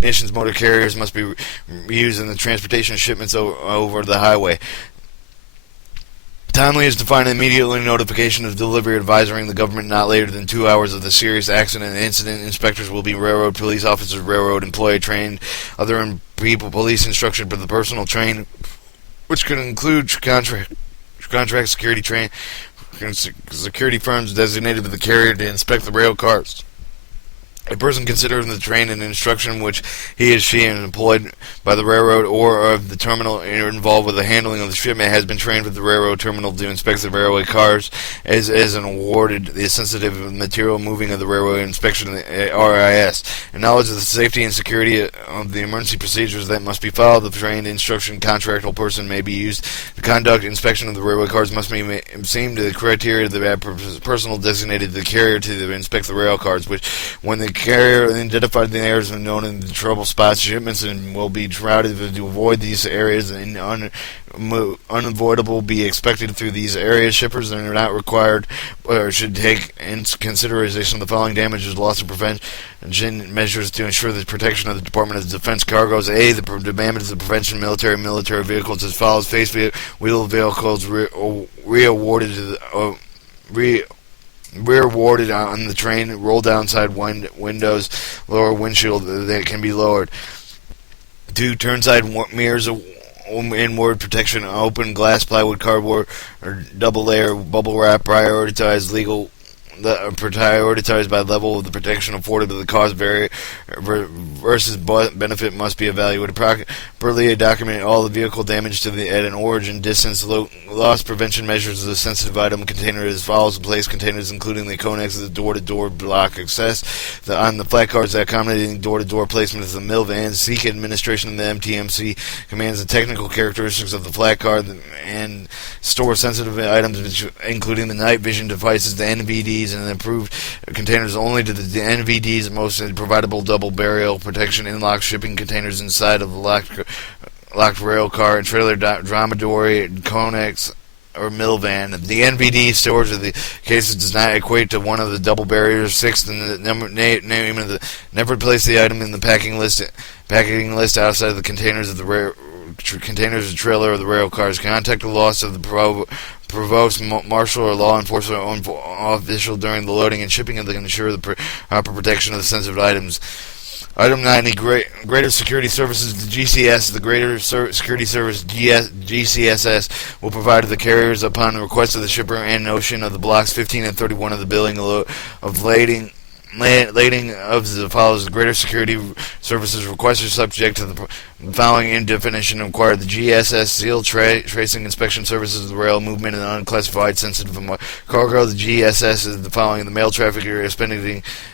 munitions motor carriers must be used in the transportation of shipments over the highway. Timely is defined immediately notification of delivery, advising the government not later than 2 hours of the serious accident and incident. Inspectors will be railroad police officers, railroad employee trained, other people police instruction for the personal train, which could include contract security firms designated by the carrier to inspect the rail cars. A person considered in the train an instruction which he or she is employed by the railroad or of the terminal involved with the handling of the shipment has been trained with the railroad terminal to inspect the railway cars as an awarded the sensitive material moving of the railway inspection of the RIS. And knowledge of the safety and security of the emergency procedures that must be followed, the trained instruction contractual person may be used to conduct inspection of the railway cars must be seen to the criteria of the personal designated the carrier to inspect the rail cars, which when the carrier identified the areas known in the trouble spots, shipments and will be routed to avoid these areas and unavoidable be expected through these areas. Shippers are not required or should take into consideration the following damages, loss of prevention measures to ensure the protection of the Department of Defense cargoes. A. The damages of prevention military vehicles as follows: face wheel vehicles re-awarded to the rear warded on the train, roll downside windows, lower windshield that can be lowered. 2. Turnside mirrors, inward protection, open glass, plywood, cardboard, or double layer bubble wrap, prioritized by level of the protection afforded to the cost versus benefit must be evaluated. Properly document all the vehicle damage to at an origin distance. Loss prevention measures of the sensitive item container as follows: place containers including the conex of the door-to-door block access on the flat cars that accommodating door-to-door placement of the mill vans. Seek administration of the MTMC commands the technical characteristics of the flat car and store sensitive items including the night vision devices, the NVDs, and approved containers only to the NVDs, most providable double burial protection in locked shipping containers inside of the locked rail car and trailer, dromedary, conex, or mill van. The NVD storage of the cases does not equate to one of the double barriers. 6. Never place the item in the packing list outside of the containers of the containers of trailer or the rail cars. Contact the loss of the provost marshal or law enforcement official during the loading and shipping to ensure the proper protection of the sensitive items. Item 90, Greater Security Services, the GCS, the Greater Security Service, GCSS, will provide to the carriers upon the request of the shipper and notion of the blocks 15 and 31 of the billing of lading of the follows. The Greater Security Services requests are subject to the following in definition required: the GSS seal tracing inspection services of the rail movement and unclassified sensitive cargo. The GSS is the following: the mail traffic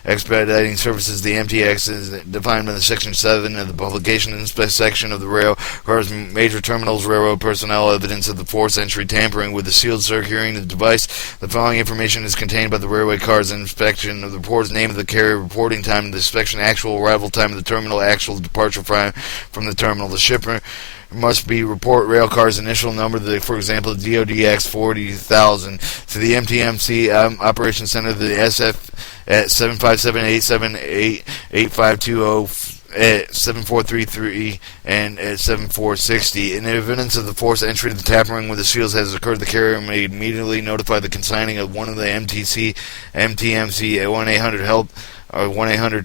expediting services. The MTX is defined in the section 7 of the publication section of the rail cars, major terminals, railroad personnel, evidence of the forced entry, tampering with the sealed securing the device. The following information is contained by the railway cars inspection of the report's name of the carrier, reporting time of the inspection, actual arrival time of the terminal, actual departure from the terminal. The shipper must be report rail car's initial number, for example, DODX 40,000, to the MTMC Operations Center, the SF at 757-878-8520 at 7433 and at 7460. In the evidence of the forced entry to the tampering with the seals has occurred, the carrier may immediately notify the consigning of one of the MTMC at 1-800-HELP or 1-800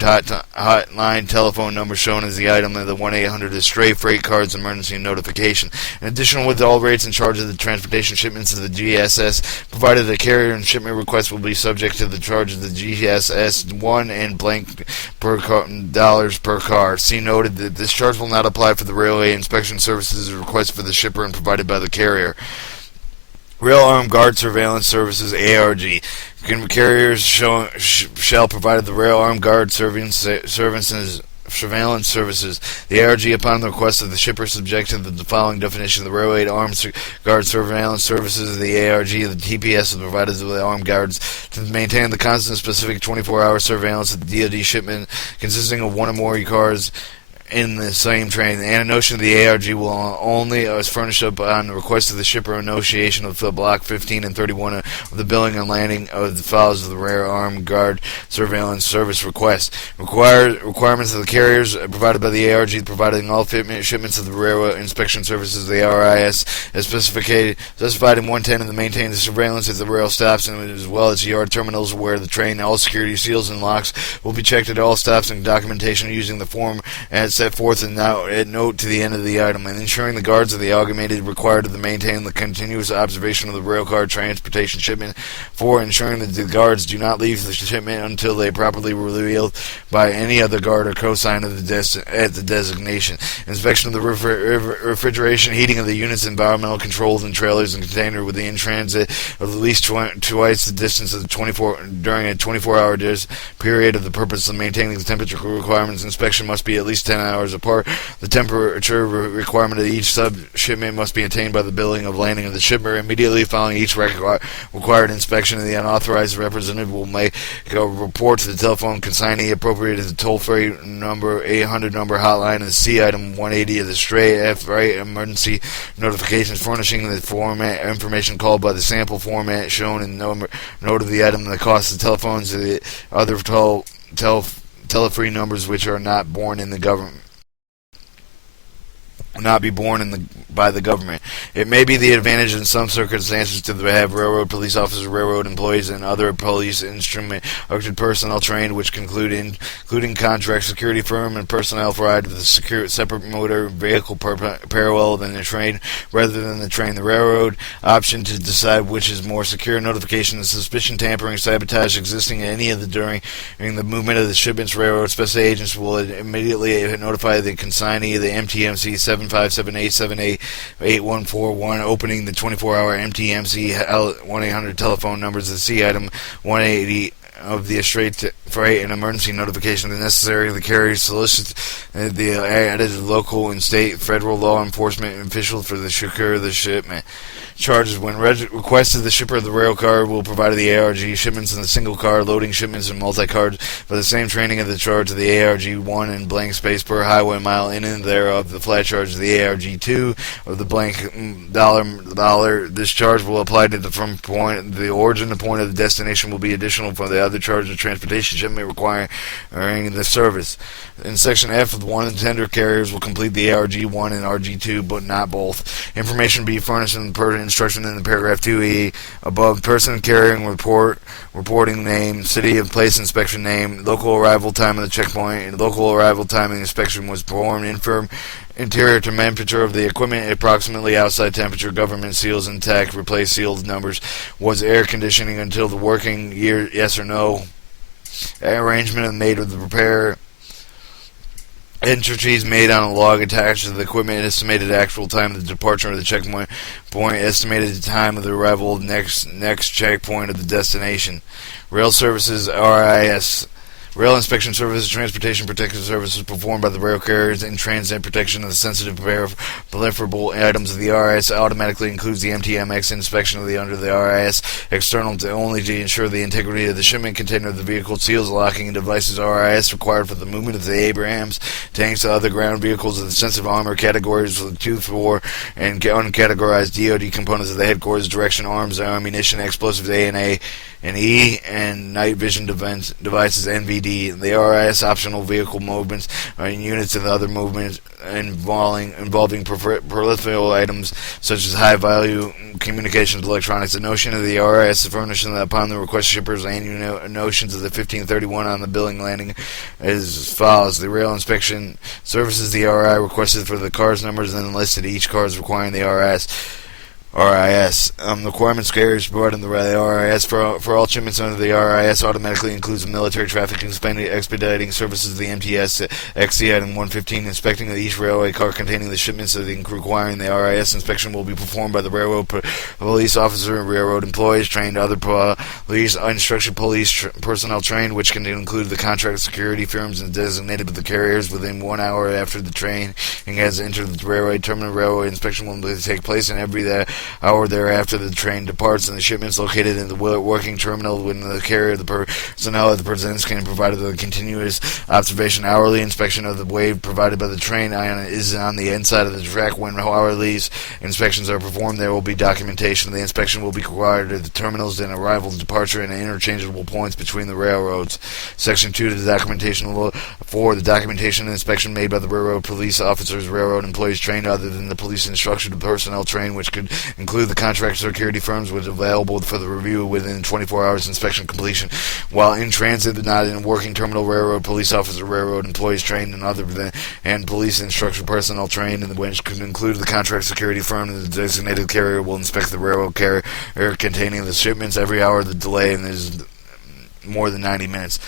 hotline telephone number shown as the item of the 1-800 is stray freight cards emergency notification. In addition, with all rates in charge of the transportation shipments of the GSS, provided the carrier and shipment request will be subject to the charge of the GSS 1 and blank dollars per car. See noted that this charge will not apply for the railway inspection services request for the shipper and provided by the carrier. Rail Armed Guard Surveillance Services, ARG. Carriers shall provide the Rail Armed Guard surveillance services. The ARG, upon the request of the shipper, subject to the following definition: the Railway Armed Guard Surveillance Services of the ARG, the TPS, is provided to the armed guards to maintain the constant, specific 24-hour surveillance of the DoD shipment consisting of one or more cars in the same train. The annotation of the ARG will only is furnished upon the request of the shipper. Annotation of Block 15 and 31 of the billing and landing of the files of the Rare Armed Guard Surveillance Service request. Requirements of the carriers provided by the ARG providing all shipments of the railroad inspection services of the RIS as specified in 110 of the maintain the surveillance at the rail stops and as well as yard terminals where the train all security seals and locks will be checked at all stops and documentation using the form as set forth in note to the end of the item, and ensuring the guards of the amalgamated required to maintain the continuous observation of the rail car transportation shipment. 4. Ensuring that the guards do not leave the shipment until they properly revealed by any other guard or cosign of at the designation. Inspection of the refrigeration, heating of the units, environmental controls and trailers and container with the in transit of at least twice the distance of during a 24-hour period of the purpose of maintaining the temperature requirements. Inspection must be at least 10 hours apart. The temperature requirement of each sub-shipment must be attained by the billing of landing of the shipper. Immediately following each required inspection, the unauthorized representative will make a report to the telephone consignee appropriate as the toll-free number 800 number hotline and C item 180 of the straight F-right emergency notifications furnishing the format information called by the sample format shown in the note of the item, the cost of telephones, the other toll-free numbers which are not borne in the government. Not be borne by the government. It may be the advantage in some circumstances to have railroad police officers, railroad employees, and other police instrumented personnel trained, which including contract security firm and personnel provided with a separate motor vehicle parallel than the train, rather than the train. The railroad option to decide which is more secure. Notification of suspicion, tampering, sabotage existing any of the during the movement of the shipments. Railroad special agents will immediately notify the consignee of the MTMC 757-878-8141, opening the 24-hour MTMC 1-800 telephone numbers, the C item 180 of the straight freight and emergency notification. The necessary the carrier solicits the added local and state federal law enforcement officials for the secure of the shipment. Charges when requested, the shipper of the rail car will provide the ARG shipments in the single car, loading shipments in multi-cars for the same training of the charge of the ARG 1 and blank space per highway mile in and thereof. The flat charge of the ARG 2 of the blank dollar. This charge will apply to the origin. The point of the destination will be additional for the other charge of transportation shipment requiring the service. In section F of the one tender carriers will complete the ARG 1 and RG 2, but not both. Information be furnished in the instruction in the paragraph 2E above. Person carrying reporting name, city and place inspection name, local arrival time of the checkpoint, and local arrival time of the inspection was performed. Interior temperature of the equipment approximately outside temperature. Government seals intact. Replace sealed numbers. Was air conditioning until the working year? Yes or no. Arrangement made with the repair. Entries made on a log attached to the equipment. Estimated actual time of the departure of the checkpoint. Estimated time of the arrival of next checkpoint of the destination. Rail services RIS. Rail inspection services, transportation protection services performed by the rail carriers in transit protection of the sensitive proliferable items of the RIS automatically includes the MTMX inspection of the under the RIS external only to ensure the integrity of the shipment container of the vehicle. Seals, locking devices RIS required for the movement of the Abrams tanks to other ground vehicles of the sensitive armor categories with 2, 4, and uncategorized DoD components of the headquarters, direction, arms, ammunition, explosives A and E, and night vision devices NVD. The RIS optional vehicle movements in units and other movements involving peripheral items such as high value communications electronics. The notion of the RIS is furnished upon the request shippers annual notions of the 1531 on the billing landing as follows. The rail inspection services the RI requested for the car's numbers and then listed each car is requiring the RIS. Requirements carriers providing the RIS for all shipments under the RIS automatically includes military traffic expediting services, the MTS XC item 115. Inspecting of each railway car containing the shipments of the requiring the RIS inspection will be performed by the railroad police officer and railroad employees trained. Other police instruction police personnel trained, which can include the contract security firms and designated with the carriers within 1 hour after the train has entered the railway terminal. Railway inspection will take place in every hour thereafter the train departs, and the shipments located in the working terminal when the carrier, the personnel of the presents can provide the continuous observation. Hourly inspection of the way provided by the train is on the inside of the track. When hourly inspections are performed, there will be documentation. The inspection will be required at the terminals and arrival, departure, and interchangeable points between the railroads. Section 2 of the documentation law. 4. The documentation and inspection made by the railroad police officers, railroad employees trained other than the police instruction to personnel trained, which could include the contract security firms, was available for the review within 24 hours inspection completion. While in transit, not in working terminal, railroad police officers, railroad employees trained and other than and police instruction personnel trained, and which could include the contract security firm, and the designated carrier will inspect the railroad carrier containing the shipments every hour of the delay, and is more than 90 minutes.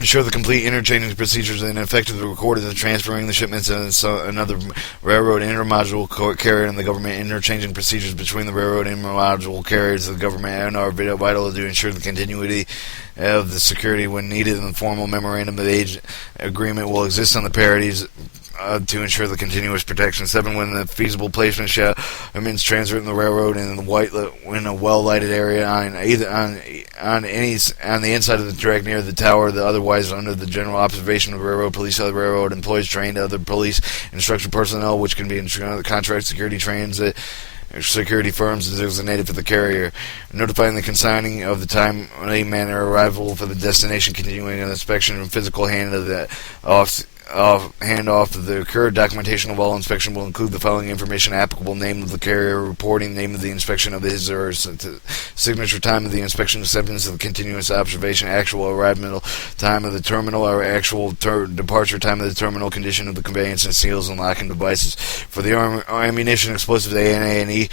Ensure the complete interchanging procedures and effective recording and transferring the shipments and another railroad intermodal carrier, and the government interchanging procedures between the railroad intermodal carriers of the government and are vital to ensure the continuity of the security when needed. And the formal memorandum of age agreement will exist on the parties to ensure the continuous protection. 7. When the feasible placement shall means transferring the railroad in a well-lighted area on the inside of the track near the tower, otherwise under the general observation of railroad police, other railroad employees trained, other police instruction personnel, which can be the contract security transit security firms designated for the carrier, notifying the consigning of the time, manner, arrival for the destination, continuing an inspection and physical handoff of the occurred. Documentation of all inspection will include the following information applicable: name of the carrier reporting, name of the inspection of his or her signature, time of the inspection, acceptance of the continuous observation, actual arrival time of the terminal or actual departure time of the terminal, condition of the conveyance, and seals and locking devices. For the ammunition, explosives, A&E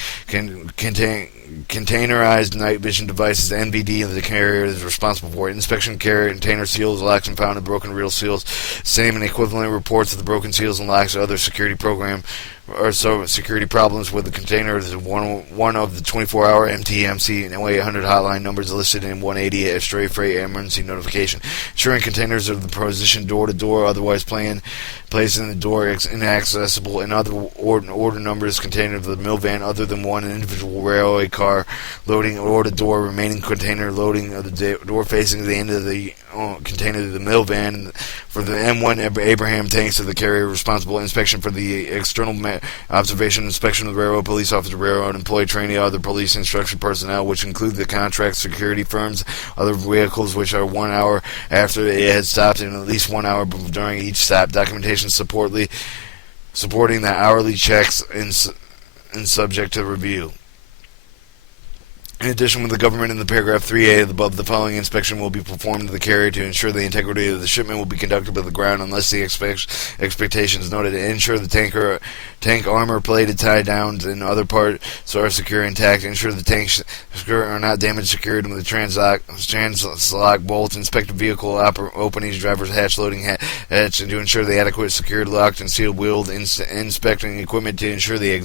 containerized night vision devices, NVD of the carrier is responsible for it. Inspection carrier container seals, locks, and found broken reel seals. Same and equivalent reports of the broken seals and locks or other security program or security problems with the container is one of the 24-hour MTMC and 0800 hotline numbers listed in 180 as stray freight emergency notification. Ensuring containers of the position door to door, otherwise placed in the door inaccessible, and other order numbers contained of the mill van other than one individual railway car loading door to door, remaining container loading of the door facing the end of the container of the mill van. For the M1 Abraham tanks of the carrier responsible, inspection for the external observation, inspection of the railroad police officer, railroad employee training, other police instruction personnel, which include the contract security firms, other vehicles which are 1 hour after it has stopped and at least 1 hour during each stop. Documentation supporting the hourly checks and subject to review. In addition, with the government in the paragraph 3A above, the following inspection will be performed to the carrier to ensure the integrity of the shipment will be conducted by the ground unless the expectations noted. To ensure the tank armor plated tie downs and other parts are secure and intact. Ensure the tanks are not damaged, secured with the translock bolts. Inspect the vehicle openings, driver's hatch, loading hatch, and to ensure the adequate secured, locked, and sealed wheeled. Inspecting equipment to ensure the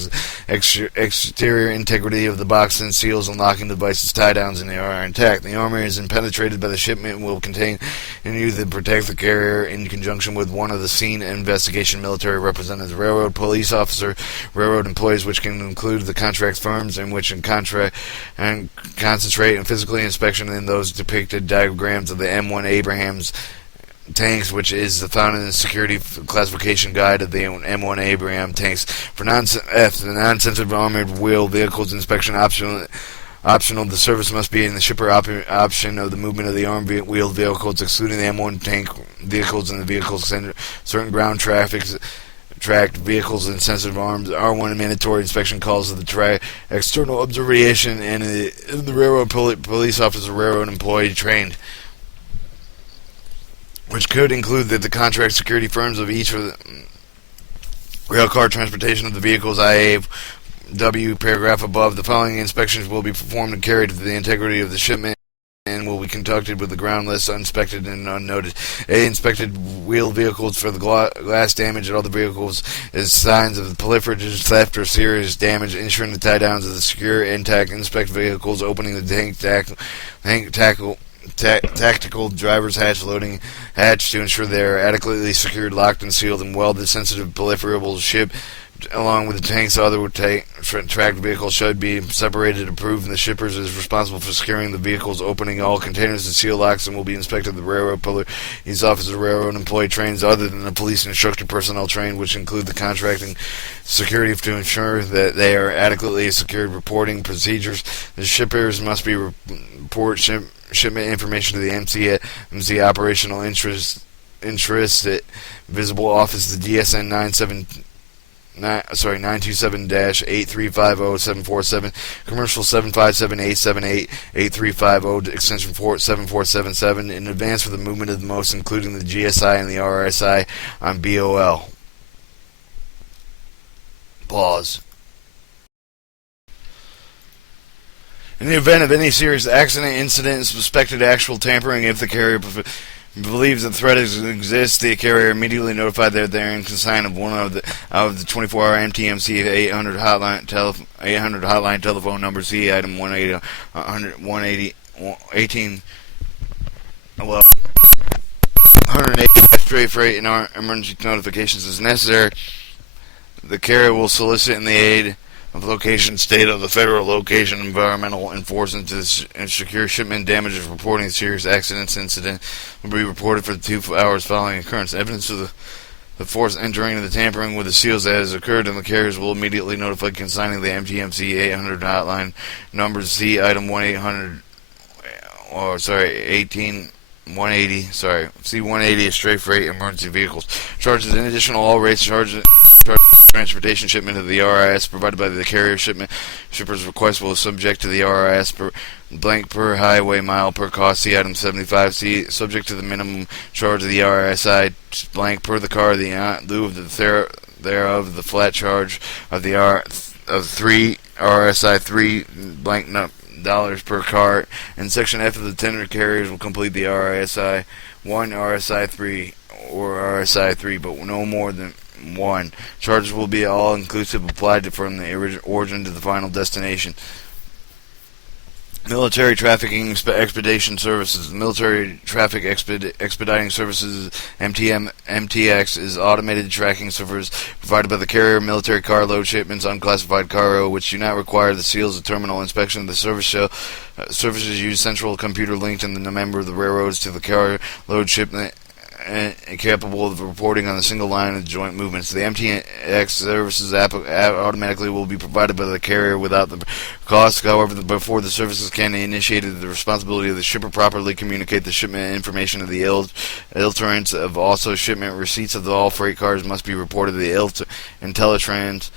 exterior integrity of the box and seals and locking devices, tie downs, and they are intact. The armor is penetrated by the shipment and will contain and use to protect the carrier in conjunction with one of the scene investigation military representatives, railroad police officer, railroad employees, which can include the contract firms in which contract and concentrate and physically inspection in those depicted diagrams of the M1 Abrams tanks, which is found in the security classification guide of the M1 Abraham tanks. For the non-sensitive armored wheel vehicles inspection optional. The service must be in the shipper option of the movement of the armed wheeled vehicles, excluding the M1 tank vehicles and the vehicles certain ground tracked vehicles and sensitive arms. R1 mandatory inspection calls of the external observation and the railroad police officer, railroad employee trained, which could include the contract security firms of each of the rail car transportation of the vehicles. IAW paragraph above, the following inspections will be performed and carried to the integrity of the shipment and will be conducted with the ground list unspected and unnoted. A. Inspected wheel vehicles for the glass damage and other vehicles as signs of proliferative theft or serious damage, ensuring the tie downs of the secure intact. Inspect vehicles opening the tactical driver's hatch, loading hatch to ensure they are adequately secured, locked, and sealed and welded. Sensitive proliferable ship along with the tanks. Other tracked vehicles should be separated and approved, and the shippers is responsible for securing the vehicles, opening all containers and seal locks, and will be inspected. The railroad police officers, railroad employee trains other than the police and instructor personnel trained, which include the contracting security to ensure that they are adequately secured. Reporting procedures: the shippers must report shipment information to the MC operational interest at visible office, the DSN 927-8350747, commercial 757-878-8350, extension 7477, in advance for the movement of the most, including the GSI and the RSI on BOL. Pause. In the event of any serious accident, incident, and suspected actual tampering, if the carrier believes that threat exists, the carrier immediately notified that they're in consign of one of the 24-hour MTMC 800 hotline telephone number. See item 180 18 180 straight freight and emergency notifications as necessary. The carrier will solicit in the aid of location, state of the federal location, environmental enforcement to secure shipment damages. Reporting serious accidents incident will be reported for the 2 hours following occurrence. Evidence of the force entering the tampering with the seals that has occurred, and the carriers will immediately notify consigning the MTMC 800 hotline numbers. See item 180 C180 straight freight emergency vehicles. Charges in additional all rates charges transportation shipment of the RIS provided by the carrier. Shipper's request will be subject to the RIS per highway mile per cost. See item 75. See subject to the minimum charge of the RSI blank per the car. The lieu of the thereof the flat charge of the of 3 RSI 3 blank dollars per car. In section F of the tender, carriers will complete the RSI 1, RSI 3, or RSI 3, but no more than 1. Charges will be all inclusive, applied from the origin to the final destination. Military Trafficking Expedition Services. Military Traffic Expediting Services (MTX) is automated tracking servers provided by the carrier. Military carload shipments, unclassified cargo, which do not require the seals of terminal inspection. The services use central computer linked and the member of the railroads to the carload shipment, and capable of reporting on a single line of joint movements. The MTX services automatically will be provided by the carrier without the cost. However, before the services can be initiated, the responsibility of the shipper properly communicate the shipment information of the ILTRANS of also shipment receipts of all freight cars must be reported to the IntelliTrans.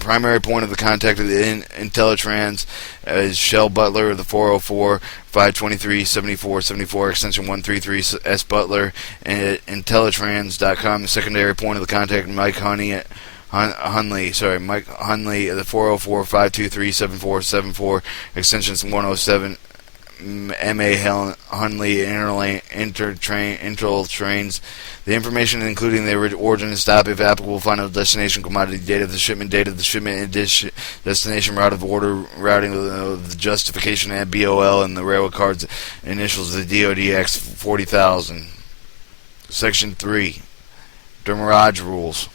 Primary point of the contact of the IntelliTrans is Shell Butler of the 404-523-7474, extension 133 S. Butler, and at IntelliTrans.com. The secondary point of the contact, Mike Hunley of the 404-523-7474, extensions 107. M.A. Hunley Intertrains. The information, including the origin and stop, if applicable, final destination, commodity, date of the shipment, destination, route of order, routing of the justification at BOL, and the railroad card's initials, the DODX 40,000. Section 3. Demurrage rules.